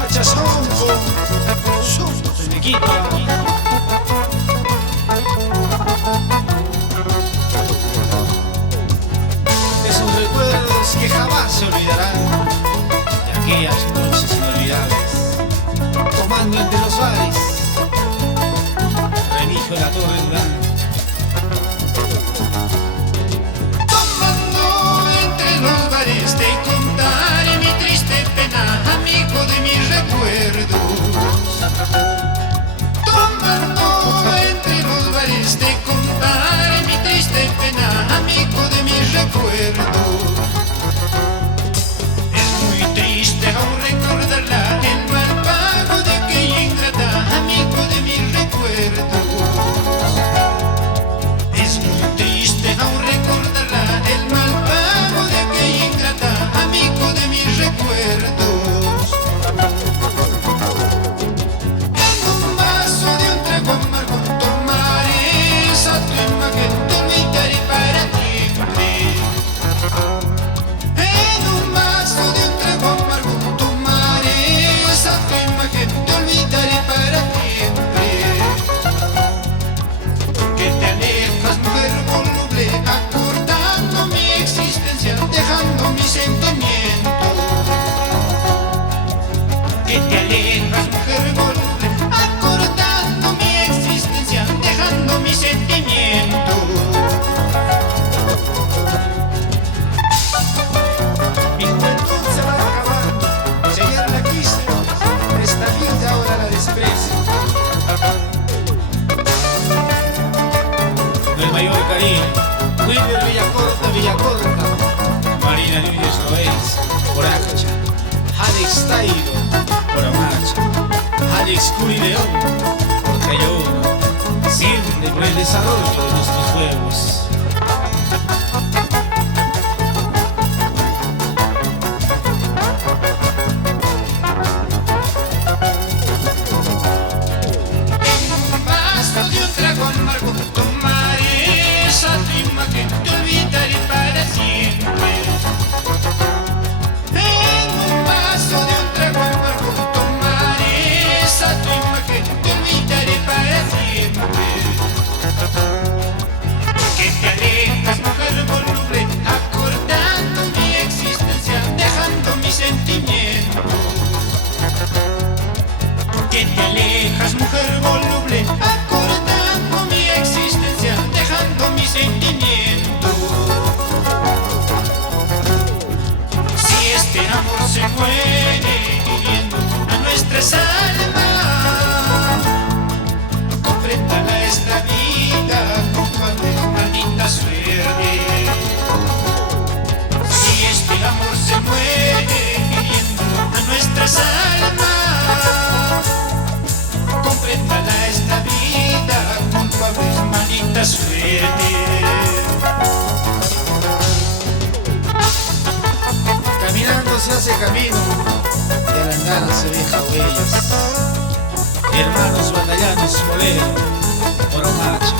Hachazongo, susto se me quita. Esos recuerdos que jamás se olvidarán, de aquellas noches inolvidables, tomando entre los bares, Remigio de la Torre Durán. Te contaré mi triste pena, amigo de mis recuerdos. Tomando entre los bares te contaré mi triste pena, amigo de mis recuerdos. Es muy triste aún recordarla, el mal pago de aquella ingrata, amigo de mis recuerdos. Es muy triste aún recordarla, el mal pago de aquella ingrata, amigo de mis recuerdos. En un vaso de un trago amargo tomaré esa tu imagen, te olvidaré para siempre. En un vaso de un trago amargo tomaré esa tu imagen, te olvidaré para siempre. Que te alejas, mujer voluble, acortando mi existencia, dejando mi sentimiento. Que te alejas, mujer voluble, acortando mi existencia, dejando mi sentimiento. Mi juventud se va a acabar, si ayer la quise, esta vida ahora la desprecio. Con el mayor cariño, Wilber Villacorta, Marina Núñez Roez, Boracha, Alex Tairo, Boramacha, Alex Curi León, Porcayona, siempre por el desarrollo de nuestros pueblos. En un vaso de un trago amargo tomaré esa tu imagen, te olvidaré para siempre. En un vaso de un trago amargo tomaré esa tu imagen, te olvidaré para siempre. Que te alejas, mujer voluble, acortando mi existencia, dejando mi sentimiento. Que te alejas, mujer voluble, acortando mi existencia, dejando mi sentimiento. Si este amor se muere viviendo a nuestras almas, compréndala esta vida, compadre, maldita suerte. Si este amor se muere viviendo a nuestras almas, compréndala esta vida, culpable, maldita suerte. Caminando se hace camino, de la andana se deja huellas. Hermanos bandallanos, bolero, Boramacha.